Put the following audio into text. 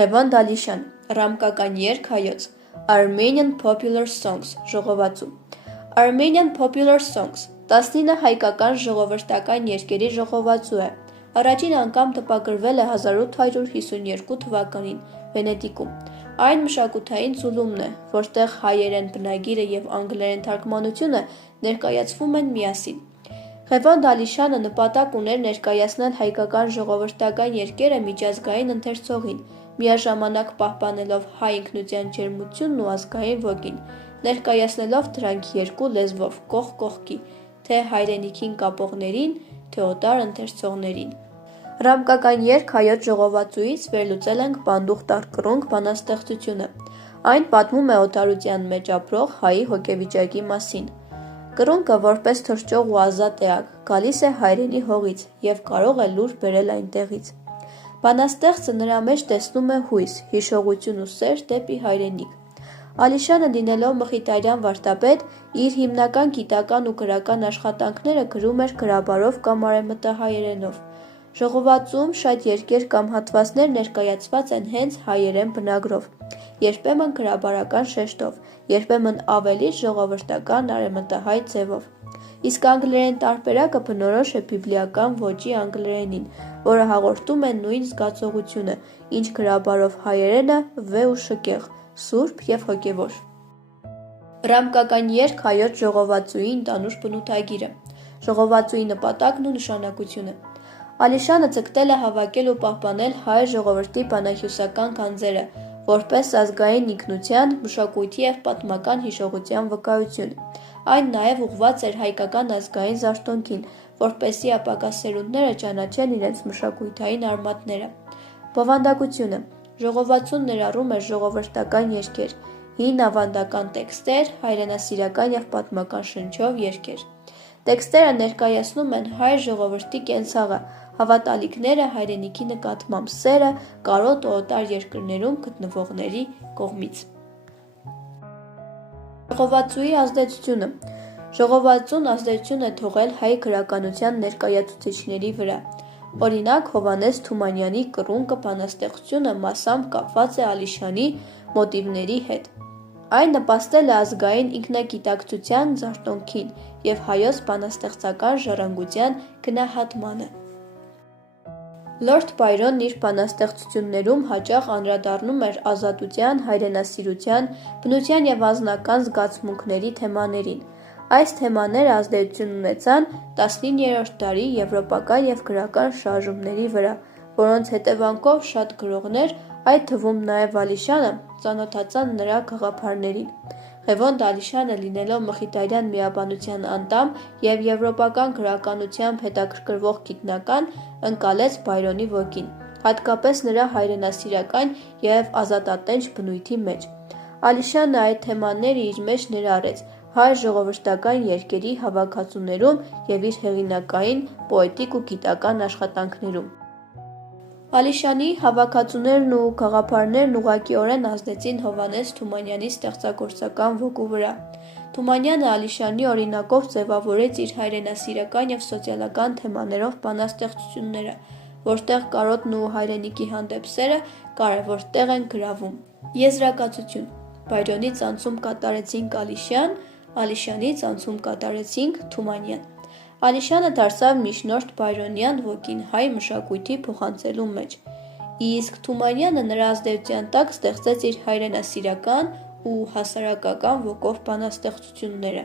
Ղևոն Դալիշյան, ռամկական երգ հայոց, Armenian Popular Songs, ժողովածու, Armenian Popular Songs, 19 հայկական ժողովրդական երգերի ժողովածու է, առաջին անգամ տպագրվել է 1852 թվականին Վենետիկում, այն մշակութային ցուլումն է, որտեղ հայերեն բնագիրը և անգլերեն թարգմանությունը ներկայացվում են միասին։ Ղևոն Դալիշյանը նպատակ ուներ ներկայացնել հայկական ժողովրդական երգերը միջազգային ընթերցողին, միաժամանակ պահպանելով հայ ինքնության ջերմությունն ու ազգային ոգին, ներկայացնելով դրանք երկու լեզվով, կողք կողքի, թե հայրենիքին կապողներին, թե օտար ընթերցողներին։ Ռամկական երգ հայոց ժողովածուից վերլուծել ենք Պանդուխտար կռունկ բանաստեղծությունը։ Այն պատմում է օտարության մեջ ապրող հայի հոգեվիճակի մասին։ Կռունկը որպես թռչող ու ազատ էակ գալիս է հայրենի հողից և կարող է լուր բերել այնտեղից։ Բանաստեղծը նրա մեջ տեսնում է հույս, հիշողություն ու սեր դեպի հայրենիք։ Ալիշյանը լինելով մխիթարյան վարդապետ, իր հիմնական գիտական ու գրական աշխատանքները գրում էր գրաբարով կամ արևմտահայերենով։ Ժողովածուում շատ երգեր կամ հատվածներ ներկայացված են հենց հայերեն բնագրով, երբեմն գրաբարական շեշտով, երբեմն ավելի ժողովրդական արևմտահայ ձևով։ Իսկ անգլերեն տարբերակը բնորոշ է բիբլիական ոճի անգլերենին, որը հաղորդում է նույն զգացողությունը, ինչ գրաբարով հայերենը վեհ ու շքեղ, սուրբ և հոգևոր։ Ռամկական երգ հայոց ժողովածուի ընդանուր բնութագիրը, ժողովածուի նպատակն ու նշանակությունը։ Ալիշյանը ձգտել է հավաքել ու պահպանել հայ ժողովրդի բանահյուսական գանձերը, որպես ազգային ինքնության, մշակույթի և պատմական հիշողության վկայություն։ Այն նաև ուղղված էր հայկական ազգային զարթոնքին, որպեսզի ապագա սերունդները ճանաչեն իրենց մշակութային արմատները։ Բովանդակությունը ժողովածուն ներառում էր ժողովրդական երգեր, հին ավանդական տեքստեր, հայրենասիրական և պատմական շնչով երգեր։ Տեքստերը ներկայացնում են հայ ժողովրդի կենցաղը, հավատալիքները հայրենիքի նկատմամբ սերը կարոտ ու օտար երկրներում գտնվողների կողմից։ Ժողովածուի ազդեցությունը Ժողովածուն ազդեցություն է թողել հայ գրականության ներկայացուցիչների վրա։ Օրինակ Հովհաննես Թումանյանի կռունկը բանաստեղծությունը մասամբ կապված է Ալիշյանի մոտիվների հետ։ Այն նպաստել է ազգային ինքնագիտակցության զարթոնքին և հայոց բանաստեղծական ժառանգության գնահատմանը։ Լորդ Բայրոնն իր բանաստեղծություններում հաճախ անդրադառնում էր ազատության, հայրենասիրության, բնության և անձնական զգացմունքների թեմաներին։ Այս թեմաները ազդեցություն ունեցան 19-րդ դարի եվրոպական և գրական շարժումների վրա, որոնց հետևանքով շատ գրողներ, այդ թվում նաև Ալիշյանը, ծանոթացան նրա գաղափարներին։ Ղևոն Դալիշյանը լինելով մխիթարյան միաբանության անդամ և եվրոպական գրականությամբ հետաքրքրվող գիտնական, ընկալեց Բայրոնի ոգին, հատկապես նրա հայրենասիրական և ազատատենչ բնույթի մեջ։ Ալիշյանը այդ թեմաները իր մեջ ներառեց հայ ժողովրդական երգերի հավաքածուներում և իր հեղինակային, պոետիկ ու գիտական աշխատանքներում։ Ալիշյանի հավաքածուներն ու գաղափարներն ուղղակիորեն ազդեցին Հովհաննես Թումանյանի ստեղծագործական ոգու վրա։ Թումանյանը Ալիշյանի օրինակով ձևավորեց իր հայրենասիրական և սոցիալական թեմաներով բանաստեղծությունները, որտեղ կարոտն ու հայրենիքի հանդեպ սերը կարևոր տեղ են գրավում։ Եզրակացություն Բայրոնի ծանցում կատարեցինք Ալիշյան, Ալիշյանի ծանցում կատարեցինք Թումանյան։ Ալիշյանը դարձավ միջնորդ բայրոնյան ոգին հայ մշակույթի փոխանցելու մեջ, իսկ Թումանյանը նրա ազդեցության տակ ստեղծեց իր հայրենասիրական ու հասարակական ոգով բանաստեղծությունները։